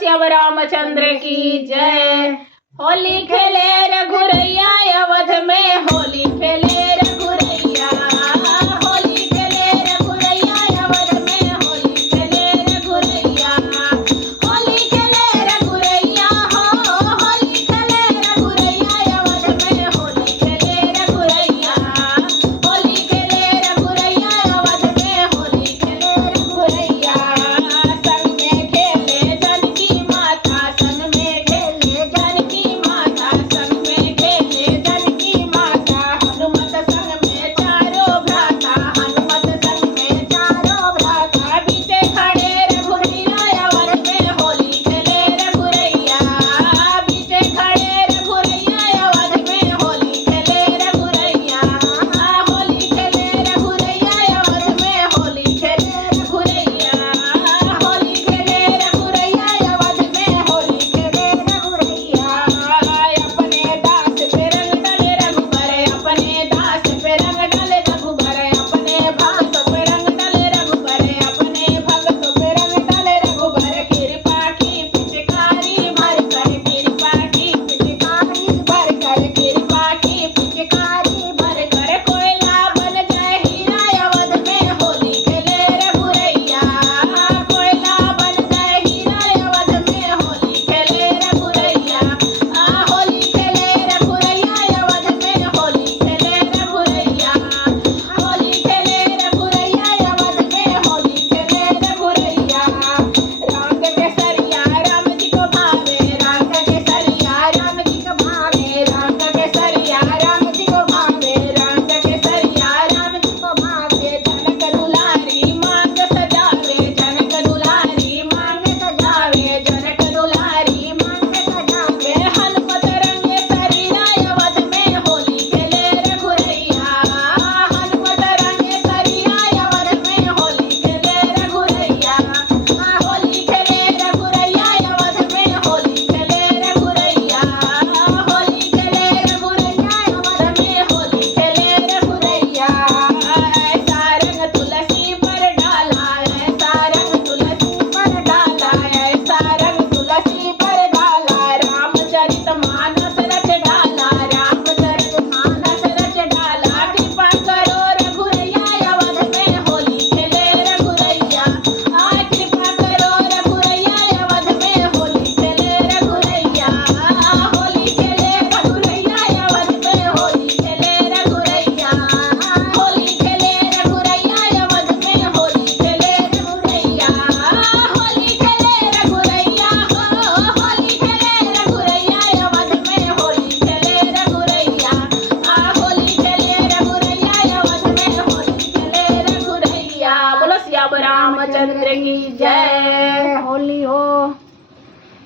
श्याम रामचंद्र की जय। होली खेले रघुरैया अवध में, होली खेले रघुरैया, होली खेले रघुरैया अवध में, होली खेले रघुरैया, होली खेले रघुरैया हो, होली खेले रघुरैया अवध में, होली खेले रघुरैया, होली खेले रघुरैया अवध में, होली खेले रघुरैया। संग में खेले जानकी माता, संग में खेले जानकी माता, संग में खेले जानकी माता, हनुमत संग में चारों भ्राता, हनुमत संग में चारों भ्राता, बीचे खड़े रघुरैया अवध में, होली खेले रघुरैया, बीचे खड़े रघुरैया अवध में, होली खेले रघुरैया, होली खेले रघुरैया अवध में, होली खेले रघुरैया, होली खेले रघुरैया अवध में, होली खेले रघुरैया। अपने दास पे रंग डाले रघुबर, अपने दास पे रंग डाले रघुबर, अपने भक्त पे रंग डाले रघुबर, अपने भक्त पे रंग डाले रघुबर, कृपा की पिचकारी भर कर, कृपा की पिचकारी भर कर, कृपा की पिचकारी भर कर, कोयला बन जाए हीरा अवध में, होली खेले रघुरैया, कोयला बन जाए हीरा अवध में, होली खेले रघुरैया, होली खेले रघुरैया अवध में, होली खेले रघुरैया, होली खेले रघुरैया अवध में, होली खेले रघुरैया। रंग केसरिया राम जी को भावे, रंग केसरिया राम जी को भावे, रंग केसरिया राम जी को भावे, रंग केसरिया राम जी को भावे, जनक दुलारी मांग सजावे, जनक दुलारी मांग सजावे, जनक दुलारी मांग सजावे, हनुमत रंगे सरिया अवध में, होली खेले रघुरैया, हनुमत रंगे सरिया अवध में, होली खेले रघुरैया, होली खेले रघुरैया अवध में, होली खेले रघुरैया, होली खेले रघुरैया अवध में, होली खेले रघुरैया। ऐसा रंग तुलसी पर डाला, ऐसा रंग तुलसी पर डाला, ऐसा रंग तुलसी पर डाला, रामचरित मानस रच डाला, रामचरित मानस रच डाला, कृपा करो रघुरैया अवध में, होली खेले रघुरैया, कृपा करो रघुरैया अवध में, होली खेले रघुरैया, होली खेले रघुरैया अवध में, होली खेले रघुरैया, होली खेले रघुरैया अवध में, होली खेले रघुरैया, होली खेले रघुरैया हो, होली खेले रघुरैया अवध में, होली खेले रघुरैया, होली खेले रघुरैया अवध में, होली खेले रघुरैया। बोलो श्याम रामचंद्र की जय। होली हो।